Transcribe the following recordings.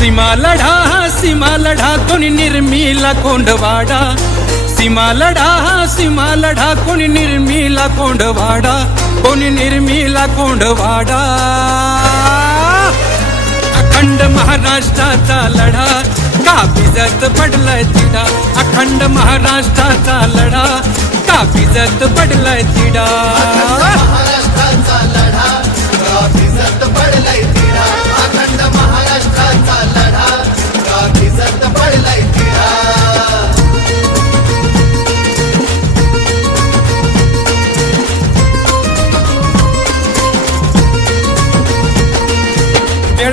सीमा लढा सीमा लढा कोणी निर्मीला कोंडवाडा. सीमा लढा सीमा लढा कोणी निर्मीला कोंडवाडा. कोणी निर्मीला कोंडवाडा. अखंड महाराष्ट्राचा लढा का भिजत पडलाय तिडा. अखंड महाराष्ट्राचा लढा का भिजत पडलाय तिडा.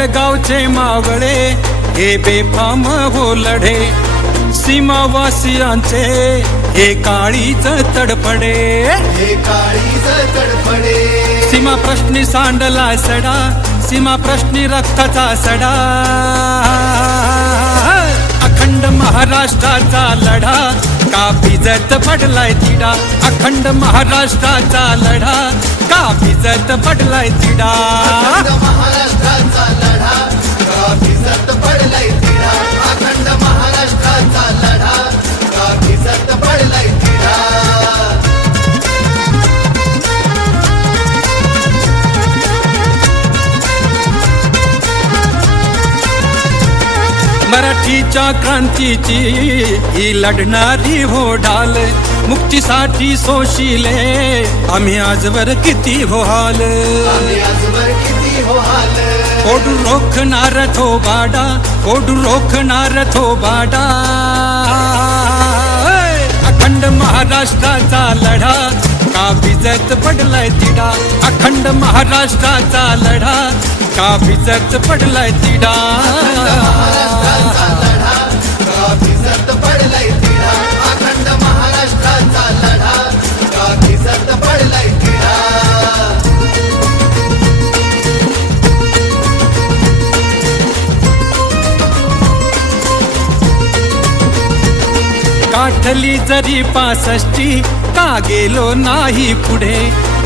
बेळगावचे मावळे हे बेफाम हो लढे. सीमावासियांचे हे काळीच तडपडे हे काळीज तडफडे. सीमा प्रश्नी सांडला सडा सीमा प्रश्नी रक्ताचा सडा. अखंड महाराष्ट्राचा लढा का भिजत पडलाय तिडा. अखंड महाराष्ट्राचा लढा भिजत पडलाय अखंड महाराष्ट्राचा लढा. भिजत पडलाय तिढा अखंड महाराष्ट्राचा लढा. भिजत पडलाय तिढा मराठीच्या क्रांतीची ही लढणारी हो ढाल. मुक्तीसाठी सोशिले. आम्ही आजवर किती हो हाल आम्ही आजवर किती हो हाल कोडू रोखणार थो बाडा कोडू रोखणार थो बाडा. अखंड महाराष्ट्राचा लढा. का भिजत पडलाय तिडा? अखंड महाराष्ट्राचा लढा. का भिजत पडलाय तिडा? काठली जरी पासष्टी का गेलो नाही पुढे?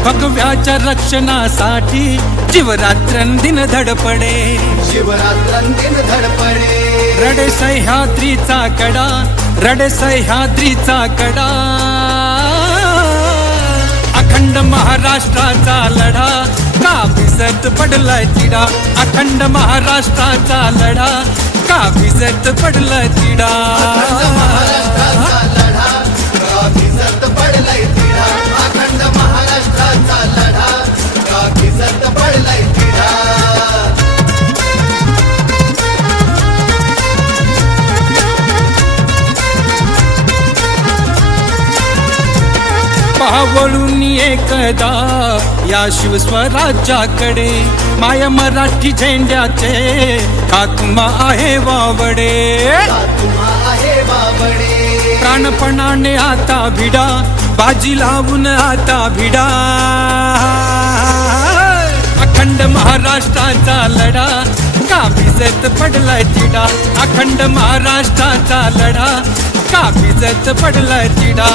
भगव्याच्या रक्षणासाठी जीवरात्रंदिन धडपडे. शिवरात्रन दिन धडपडे. रडे सह्याद्रीचा कडा रडे सह्याद्रीचा कडा. अखंड महाराष्ट्राचा लढा का भिजत पडलाय तिडा अखंड महाराष्ट्राचा लढा का भिजत पडलाय तिडा पावळून एकदा या शिवस्वराज्याकडे माया मराठी झेंड्याचे हातमा आहे वावडे प्राणपणाने आता भिडा बाजी लावून आता भिडा. अखंड महाराष्ट्राचा लढा का भिजत पडलाय तिडा अखंड महाराष्ट्राचा लढा का भिजत पडलाय चिडा